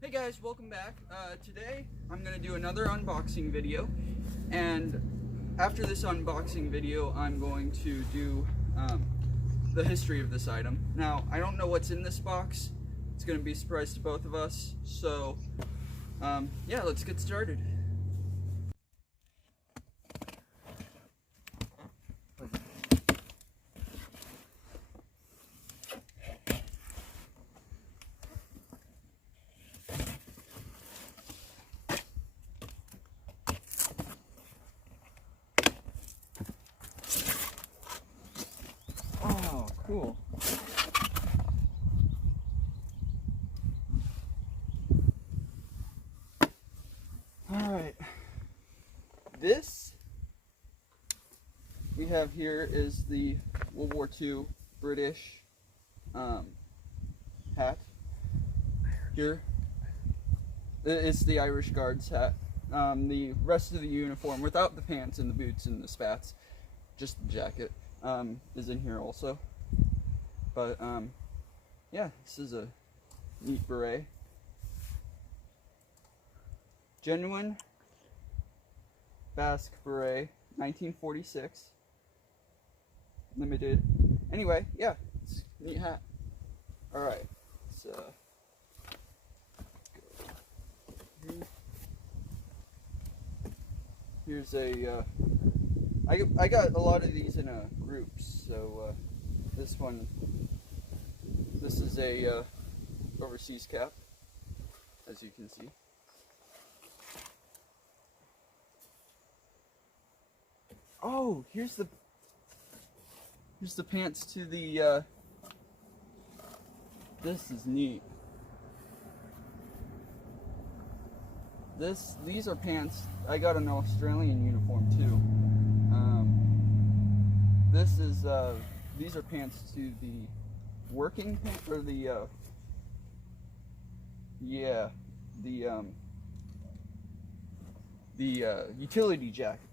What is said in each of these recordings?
Hey guys, welcome back. Today I'm going to do another unboxing video, and after this unboxing video I'm going to do the history of this item. Now, I don't know what's in this box. It's going to be a surprise to both of us, so yeah, let's get started. Oh, cool. Alright. This we have here is the World War II British hat. Here. It's the Irish Guards hat. The rest of the uniform, without the pants and the boots and the spats, just the jacket, is in here also. But yeah, this is a neat beret. Genuine Basque beret, 1946. Limited. Anyway, yeah, it's a neat hat. Alright, so here's a I got a lot of these in groups, so this is a overseas cap, as you can see. Oh, here's the pants to the this is neat. These are pants. I got an Australian uniform too. These are pants to the working pants, or the utility jacket.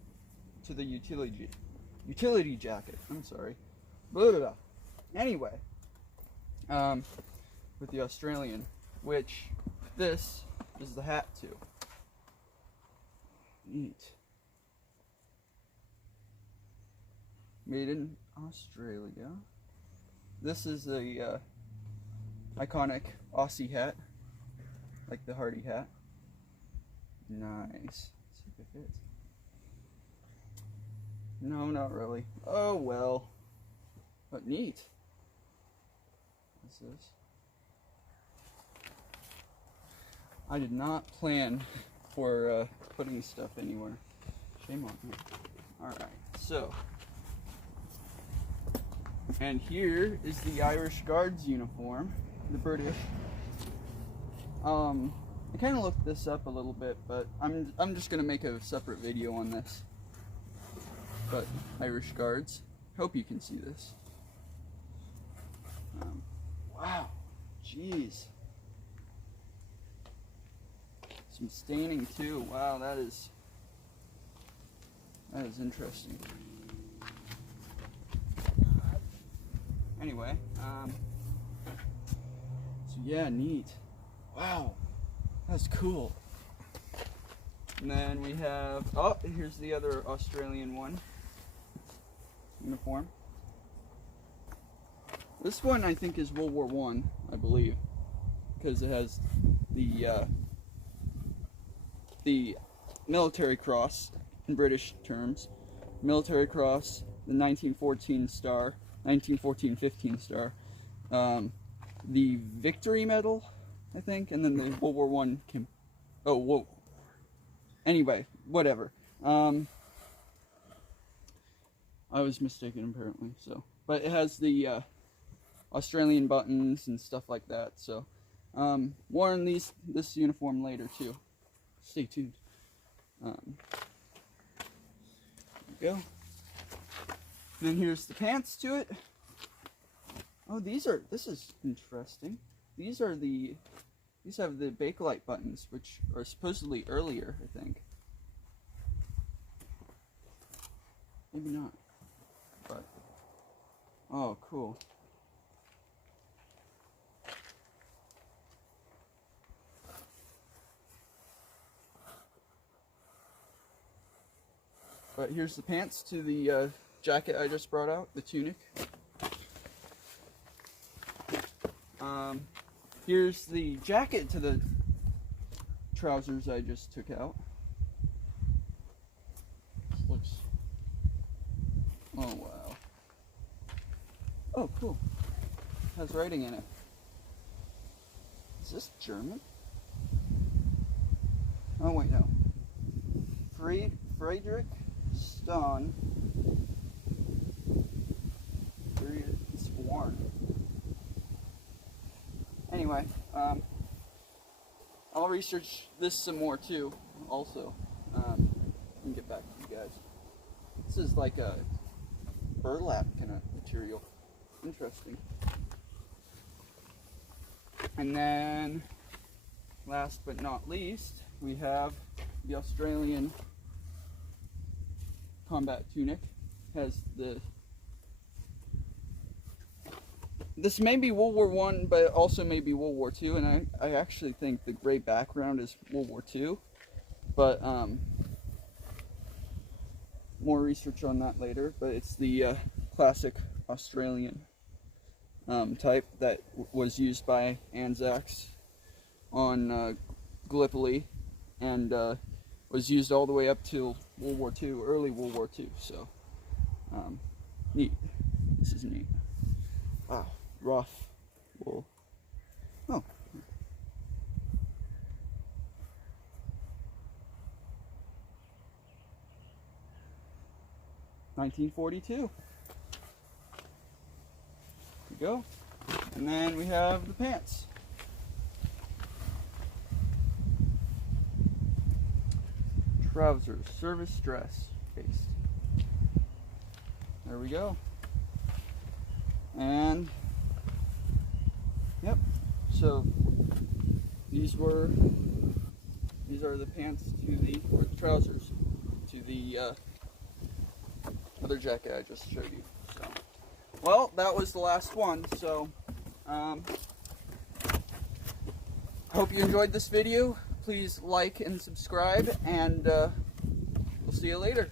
To the utility jacket. I'm sorry. Blah, blah, blah. Anyway, with the Australian, which this is the hat to. Neat. Made in Australia. This is a iconic Aussie hat, like the Hardy hat. Nice. Let's see if it fits. No, not really. Oh well. But neat. What's this? I did not plan for putting stuff anywhere. Shame on me. Alright, so. And here is the Irish Guards uniform, the British. I kind of looked this up a little bit, but I'm just gonna make a separate video on this. But Irish Guards, hope you can see this. Wow, jeez. Some staining too. Wow, that is interesting. Anyway, so yeah, neat. Wow, that's cool. And then we have, oh, here's the other Australian one. Uniform. This one I think is World War I believe, because it has the military cross in British terms, military cross, the 1914 star, 1914-15 star, the Victory Medal, I think, and then the World War I. Oh, whoa. Anyway, whatever. I was mistaken apparently. So, but it has the Australian buttons and stuff like that. So, more on this uniform later too. Stay tuned. There we go. And then here's the pants to it. Oh, this is interesting. These have the Bakelite buttons, which are supposedly earlier, I think. Maybe not. But, oh, cool. But here's the pants to the jacket I just brought out, the tunic. Here's the jacket to the trousers I just took out. Looks. Oh wow. Oh cool. Has writing in it. Is this German? Oh wait, no. Friedrich Stahn. It's worn. Anyway, I'll research this some more too, also, and get back to you guys. This is like a burlap kind of material. Interesting. And then, last but not least, we have the Australian combat tunic. Has this may be World War I, but also may be World War II, and I actually think the gray background is World War II, but more research on that later. But it's the classic Australian type that was used by Anzacs on Gallipoli, and was used all the way up till World War II, early World War II, so neat. This is neat. Wow. Rough wool. Oh. $1942. There we go. And then we have the pants. Trousers, service dress based. There we go. And yep, so these are the pants to the, or the trousers to the other jacket I just showed you. So, well, that was the last one. So, hope you enjoyed this video. Please like and subscribe, and we'll see you later.